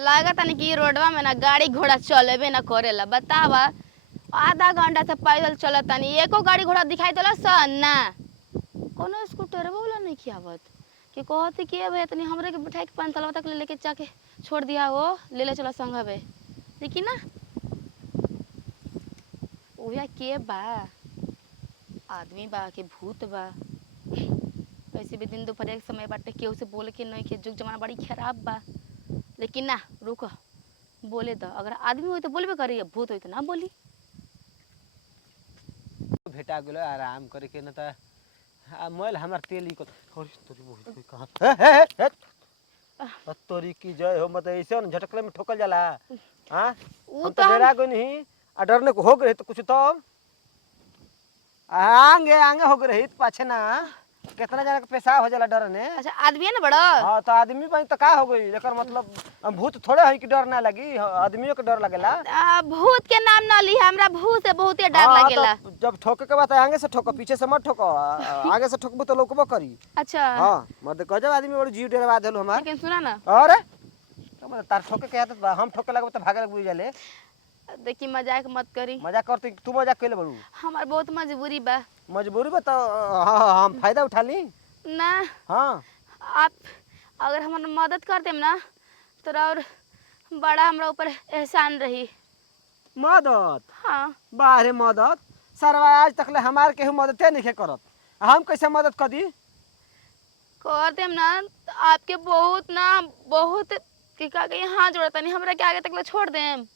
लागत नहीं कि रोडवा में ना गाड़ी घोड़ा चलेबे ना करेला। बतावा आधा घंटा से पैदल चलत नहीं, एको गाड़ी घोड़ा दिखाई देला सन ना। कोनो स्कूटर वाला नहीं खियावत कि कहते कि भाई तनी हमरे के बिठाई के 5 तलवा तक ले लेके जाके छोड़ दिया, वो ले ले चला संग हवे देखी ना। ओया के बा, आदमी बा के भूत बा। वैसे भी दिन दोपहर के समय बाटे, केहू से बोले के नहीं, के जुग जमाना बड़ी खराब बा। लेकिन ना रुक, बोले दो। अगर आदमी होई तो बोलबे करी, भूत होई तो ना बोली। भेटा गेलो आराम करे के न त मोल हमर तेली को तोरी बहुत कहां तोरी की जय हो। मत ऐसे न झटकले में ठोकल जाला। हां ऊ तो डरा गई नहीं आ डरने को हो गए तो कुछ तो आगे आगे हो गए तो पाछे ना कितना जना के पेशाब हो जाला डरने। अच्छा आदमी है ना बड़ा। हां तो आदमी बन तो का हो गई, एकर मतलब भूत थोड़े है कि डर ना लगी, आदमियों के डर लगेला। भूत के नाम ना ली, हमरा भूत से बहुते डर लगेला। तो जब ठोके के बात आगे से ठोको, पीछे से मत ठोको, आगे से ठोकबो तो लोकबो करी। अच्छा हां मत गजब आदमी बड़ जीव डरवा देलो हमार। लेकिन सुना ना, अरे तो तार ठोके के आदत बा, हम ठोके लगबो तो भागे लगबो जाले। देखी मजाक मत करी। मजाक करते तू मजाक कइले बड़ू। हमार बहुत मजबूरी बा। मजबूरी बा तो हां हम फायदा उठा ली ना। हां आप अगर हमार मदद कर देम ना तो और बड़ा हमरा ऊपर एहसान रही। मदद? हां बाहरे मदद सरवा आज तक ले हमार केहू मददे नहीं करत, हम कैसे मदद कर दी? कर देम ना तो आपके बहुत ना बहुत कि का कहीं हाथ जोड़ता नहीं, हमरा के आगे तक ले छोड़ देम।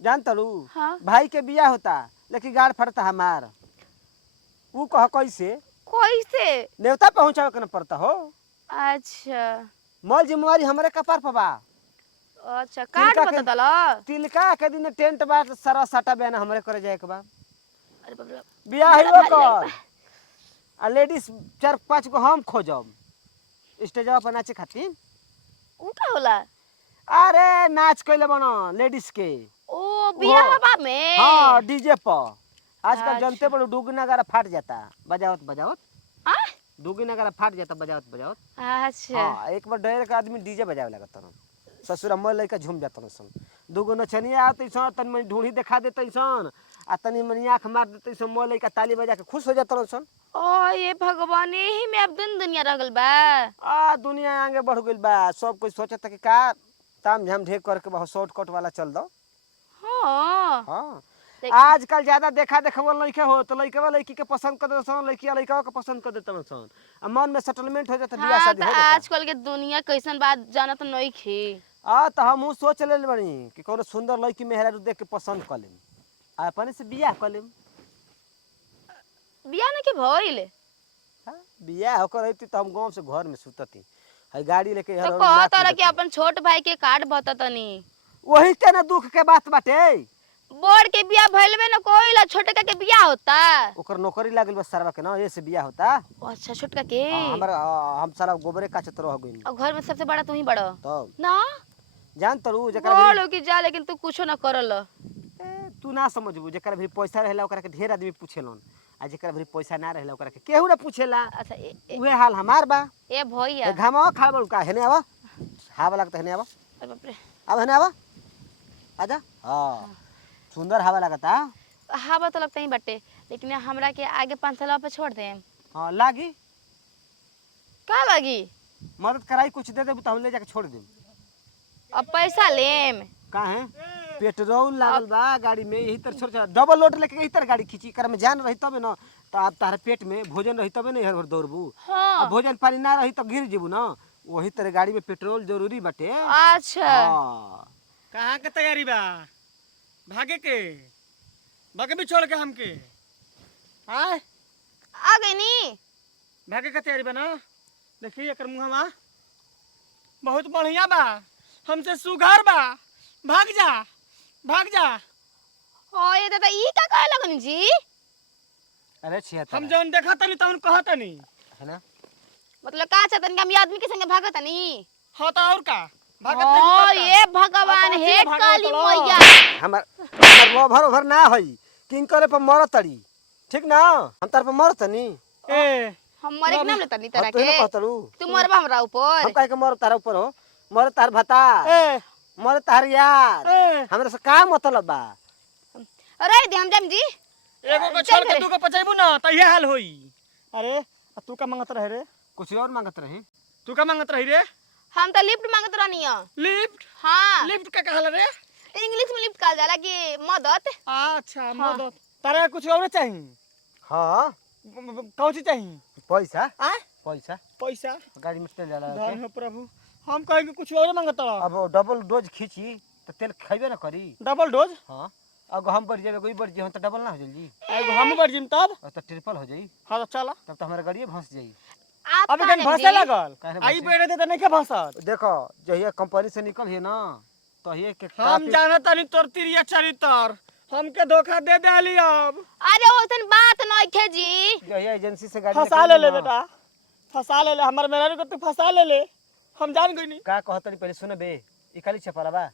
जान तलू हाँ भाई के बियाह होता लेकिन गाड़ फटता हमार। ऊ कह कैसे कैसे? नेवता पहुंचावे के न पड़ता हो। अच्छा मल जिम्मेवारी हमरे कपार पर बा। अच्छा काट तिलका के- बता दला। तिलका के दिन टेंट बार सारा साटा बयाना हमरे करे जाए के बा। अरे बाप रे, बियाह बड़ा हो भारी कर लगता। आ लेडीज 4-5 गो हम खोजब स्टेजवा पर नाचे खातिर। ऊ का होला? अरे नाच कइले बनो लेडीज के। ओ बियाह में। हाँ डीजे पर आजकल अच्छा। जनते बड़ो डुगी नगारा फाट जाता बजावत बजावत। आ? डुगी नगारा फाट जाता बजावत बजावत। अच्छा हाँ एक बार डर के आदमी डीजे बजावे लगत रन, ससुर मोर लइका झूम जात सन। दुगो नचनिया आते सन, तनी मनी ढूंढी दिखा देते सन आ तनी मनी आंख मार देते सन, मोर लइका ताली बजा के खुश हो जात सन। ओ ये भगवान, यही में अब दुनिया रगल बा। आ दुनिया आगे बढ़ गइल बा, सब कुछ सोचता कि का ताम झाम ढेर करके बहुत शॉर्टकट वाला चल दो। हाँ हाँ देख- आजकल ज्यादा देखा देखा लइका हो तो लइका लड़की के पसंद कर देसन, लड़किया लइका के पसंद कर देते सन आ मन में सेटलमेंट हो जाता, बियाह हाँ शादी तो हो जाता। आजकल के दुनिया कैसन बात जानत नहीं खी। तो हम सोच ले बनी कि कोनो सुंदर लड़की मेहरा देख के पसंद कर लेम आ अपने से बियाह कर लेम। बियाह नहीं के भइल बियाह होकर रहती तो हम गांव से घर में सुतती है गाड़ी लेके तो कह तारा कि अपन छोट भाई के कार्ड बता तनी। वही के ना दुख के बात बाटे। बड़ के बियाह भइलबे न कोइला, छोटका के बियाह होता। ओकर नौकरी लागल बस सरवा के ना, ये से बियाह होता। अच्छा छोटका के। हमरा हम सारा गोबरे काचत रह गइल। और घर में सबसे बड़ा तू ही बड़ा तो ना। जान तरू जकरा बोलो कि जा, लेकिन तू कुछो ना करल। तू ना समझबू, जकरा भी पैसा रहेला ओकरा के ढेर आदमी पूछेलन आ जकरा भी पैसा ना रहेला ओकरा के केहू ना पूछेला। अच्छा उहे हाल हमार बा। ए भैया। घामा खा बड़ का हेने आवा, हवा लगता हेने आवा, अरे बाप रे, अब हेने आवा आजा। हां सुंदर हवा लगता। हवा तो लगता ही बटे, लेकिन हमरा के आगे 5 साल पे छोड़ दे। हां लागी का लगी? मदद कराई कुछ दे देबू तो हम ले जाके छोड़ देब। अब पैसा लेम। का है पेट्रोल लागल बा गाड़ी में, यही तर छोड़ डबल लोड लेके यही तर गाड़ी खींची कर में जान रही तबे न, तो आप तार पेट में भोजन रही तबे नहीं हर भर दौड़बू। हाँ अब भोजन पानी ना रही तो गिर जेबू ना, वही तरह गाड़ी में पेट्रोल जरूरी बाटे। अच्छा हां कहाँ के तैयारी बा? भागे के भागे भी छोड़ के हमके आय आ गई नी। भागे के तैयारी बा ना। देखिए एकर मुंहवा बहुत बढ़िया बा, हमसे सुघर बा। भाग जा भाग जा। ओ ये दादा ई का कहे लगन जी? अरे छिहत्तर हम जौन देखा तनी तौन कहा तनी है ना। मतलब का चाहतन कि हम आदमी के संगे भागत नी? हाँ तो और का भागत ओ नहीं ये भगवान अब हे भागत काली चलो। मैया। हमर वो भर भर ना होई किंग करे पर मरत तड़ी, ठीक ना। हम तार पर मरत नी। ए हम मरे के नाम लेता नी तरह तू ना के। कहतलू तू मरबा हमरा ऊपर। हम काहे के मर तारा ऊपर हो, मर तार भता। ए मरे तार यार ए, हमरा से का मतलब बा? अरे दे हम जाम जी एगो को चल छोड़ के घरे। तू को पचाइबू ना त ये हाल होई। अरे आ तू का मांगत रहे रे? कुछ और मांगत रही। तू का मांगत रही रे? हम तो लिफ्ट मांगत रहनी है। लिफ्ट? हाँ लिफ्ट का कहला रे? इंग्लिश में लिफ्ट कहल जाला कि मदद। अच्छा हाँ। मदद। तारे कुछ और चाहिए? हाँ कौन चीज चाहिए? पैसा आ पैसा पैसा? गाड़ी में तेल जाला धन हो प्रभु। हम कहेंगे कुछ और मांगत रहा। अब डबल डोज खींची तो तेल खइबे ना करी। Double dose? हाँ अगर हम बढ़ जाए कोई बढ़ जाए तो डबल ना हो जाई एगो हम बढ़ जिम तब? और तो ट्रिपल हो जाई। हाँ तो चला। तब तो हमारे गाड़ी भंस जाई। आप अभी कहाँ कहीं जाम फंसे जी? लगल। काहे आई फंसे? बेड़े दे तो नहीं के फंसत। देखो जहिया कंपनी से निकल है ना तो ये के हम काफी- जाना तनी तोर तिरिया चरितर हमके धोखा दे देली अब। अरे ओसन बात नहीं थे जी। जहिया एजेंसी से गाड़ी फंसा निकली ले ना, बेटा, फंसा ले हमर मेहरारू को तू फंसा ले हम जान गई नहीं। का कहतनी पहले सुन बे ई खाली छपरा बा।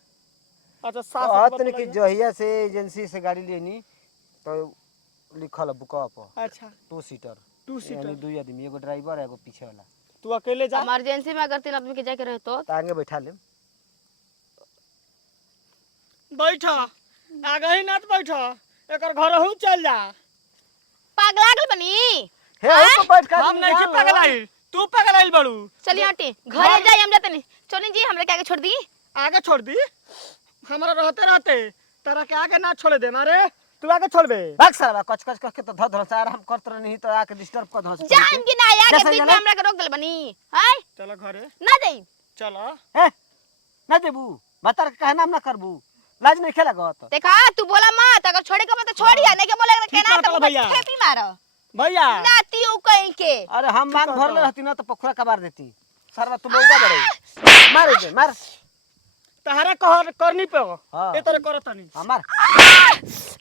अच्छा सास कहतनी कि जहिया से एजेंसी से गाड़ी लेनी तो लिखल बुकवा पर अच्छा 2 सीटर टू यानी सीटर 2 आदमी, एगो ड्राइवर एगो पीछे वाला। तू अकेले जा। इमरजेंसी में अगर 3 आदमी के जाके रहे तो आगे बैठा ले। बैठ आगे ही नाथ बैठ एकर घर हूँ चल जा। पागला गल बनी। हे हो तो बैठ का हम नहीं कि पगलाइल, तू पगलाइल बड़ू। चलिए आंटी घरे जाए हम जाते नहीं। चलिए जी हमरे के आगे छोड़ दी। आगे छोड़ दी हमारा रहते रहते तेरा के आगे ना छोड़ दे मारे। तू आगे छोड़ बे। भाग साला कच कच कच के तो धर से आराम करत नहीं तो आके डिस्टर्ब कर धस। जान की ना आगे जैसे बीच में जला- हमरा के रोक दल बनी। हाय चलो घरे ना जाई। चलो। ए ना देबू बता के कहना ना करबू लाज नहीं खेला गत। देखा तू बोला मत अगर छोड़े के मत छोड़िया नहीं के बोले के ठीक ना कहता तो भैया। खेपी मारो। भैया नाती उ कहीं के। अरे हम मांग ठीक भरले कहता। रहती ना तो पोखरा कबार देती। सरवा तू मौका बड़े मार दे मार तहरा कहर करनी पे हाँ। ए तरह करतनी हमार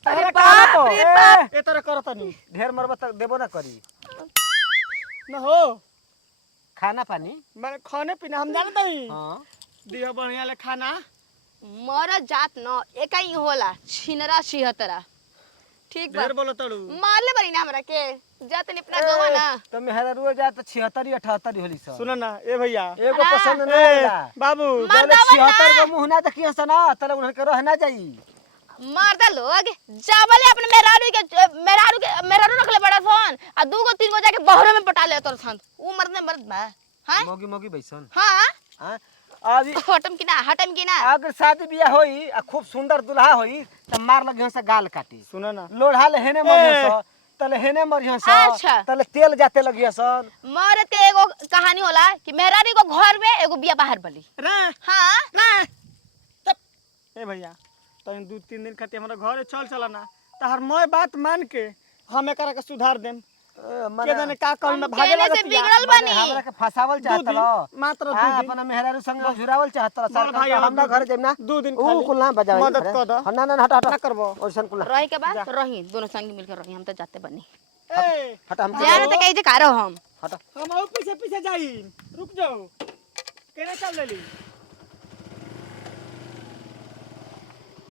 तहरा बाप कहना रे पे ए तरह करतनी ढेर मरबा तक देबो ना करी। न हो। खाना पानी मैं खाने पीने हम जानत हई। हां दिया बढ़िया ले खाना। मर जात न एकई होला छिनरा छिहतरा। ठीक बा ढेर बोलो तड़ू। मारले बनी ना हमरा के जात नि अपना गवा ना। तो मेहरा रुए जा तो 76 78 होली सब। सुनो ना ए भैया। एगो हाँ। पसंद ना ए होला। बाबू मार पहले दवा ना। 76 गो मुंह ना देखियो सना तले उनके के रह ना जाई। मर्दा लोग जावले अपने मेहरारू रखले बड़ा फोन आ 2 गो 3 गो जाके बहरे में पटा ले तोर सन उ मर्द बा। हां मोगी मोगी बैसन हां हां अभी हटम की ना अगर शादी बियाह होई आ खूब सुंदर दुल्हा होई त मार लगियो से गाल काटी। सुनो ना लोढ़ा ले हेने मरियो स तले हेने मरियो स अच्छा। तले तेल जाते लगियो सन। मर्द के एगो कहानी होला कि मेहरारू को घर में एगो बिया बाहर बली। रे हां रे तब ए भैया तो 2-3 दिन खातिर हमरा घरे चल ना तहर मैं बात मान के हम एकरा के सुधार देम। के जाने का कल में भागे कहने से लागत या। बिगड़ल बनी। हमरा के फसावल चाहत दू दिन, ल मात्र दू हां दिन। अपना मेहरारू संग झुरावल चाहत ल बोल सरकार भाई, के अब हमरा दू घर दिन- जेम ना 2 दिन ऊ खाली कुल ना बजावे मदद कर दो। ना ना हट ना हट करबो। ओसन कुल रहे के बाद जा। रही दोनों संगी मिलकर रही हम तो जाते बनी। ए हट हम जाने तो कहीं जे कारो हम हट हम और पीछे पीछे जाई रुक जाओ केने चल लेली।